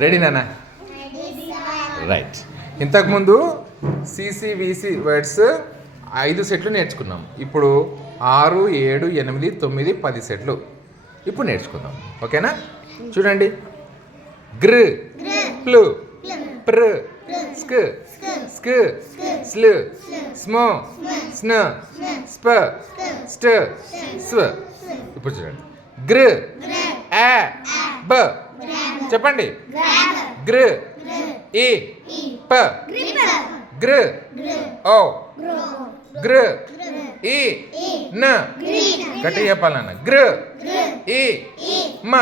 Ready నాన్న? Right. ఇంతకుముందు సిసివిసి words 5 సెట్లు నేర్చుకున్నాం. ఇప్పుడు 6, 7, 8, 9, 10 సెట్లు ఇప్పుడు నేర్చుకుందాం. ఓకేనా? చూడండి. గ్ర, ప్లు, ప్ర, స్క్, స్క్, స్ల్, స్మో, స్న, స్ప, స్ట, స్వ. ఇప్పుడు చూడండి. గ్ర, ఆ, బ. చెప్పండి. గ్ర, ఈ, ప, గ్ర, ఓ, గ్ర, ఈ, న. గట్టిగా చెప్పాలన్న. గ్ర, ఈ, మ,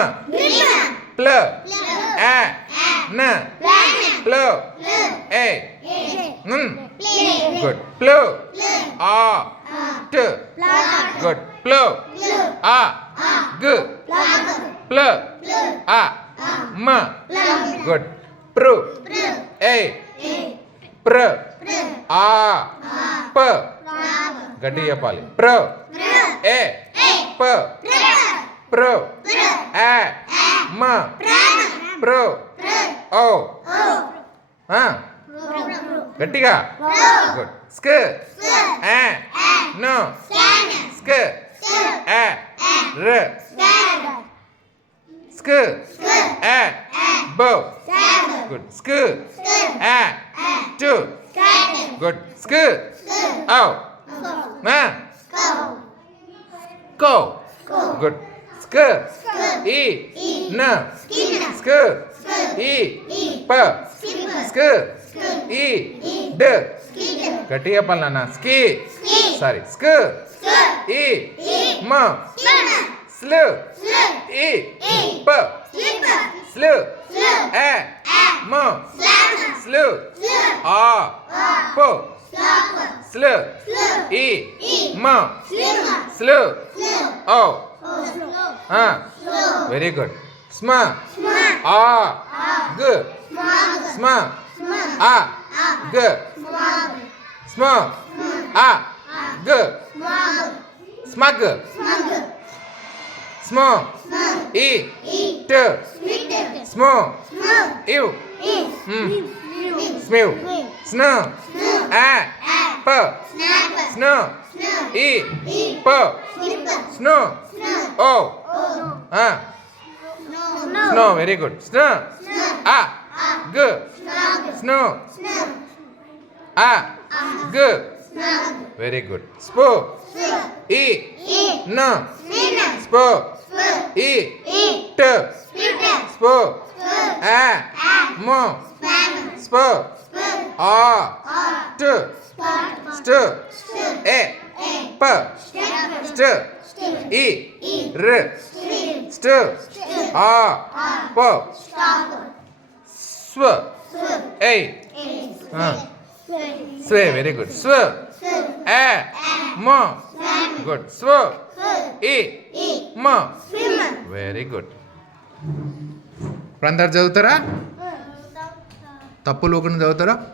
ప్ల, ఆ, న, ప్ల, ఏ, న్. గుడ్. ప్ల, ఆ, ట. గుడ్. ప్ల, ఆ, గ. ప్ల, ఆ, మ. గుడ్. ప్ర, ఏ, ప్ర, ఆ, ప. గట్టిగా చెప్పాలి. ప్ర, ఏ, ప, ప్ర, ఆ, మ, ప్ర, ఓ. గట్టిగా. గుడ్. స్క, ఆ, నో, స్క, ఆ, ర. స్క, ఆ, బ. గుడ్. స్క, ఆ, టు. గుడ్. స్క, ఔ. కో. గుడ్. స్క, ఈ, న. స్క, ఈ, ప. స్క, ఈ, డ. గట్టిగా చెప్పాలి నాన్న. స్కీ. సారీ. స్క, ఈ, మ. స్ల, ఈ, ప. స్ల, ఆ, మ. స్ల, ఆ, ప. స్ల, ఈ, మ. స్ల, ఓ. Very good. స్మ, ఆ, గ. స్మ, ఆ, గ. స్మ, ఆ, గ. స్మగ్. స్మో, ఈ, ట. స్మో, ఇవ్. స్మివ్. స్న, ఆ, ప. స్న, ఈ, ప. స్నో, ఓ. స్నో. Very good. స్న, ఆ, గ. స్నో, ఆ, గ. Very good. స్పో, ఈ, న. స్పో, ఈ, ట. స్పో, ఆ, మో. స్పో, ఆ, ట. స్ట, ఏ, ప. స్ట, ఈ, ర. స్ట, ఆ, ప. స్వ, ఏ. స్వే. Very good. స్వ, ఆ, మ. గుడ్. స్వ, ఈ, మ. Very good. ఇప్పుడు అందరు చదువుతారా? తప్పులు ఒకరిని చదువుతారా?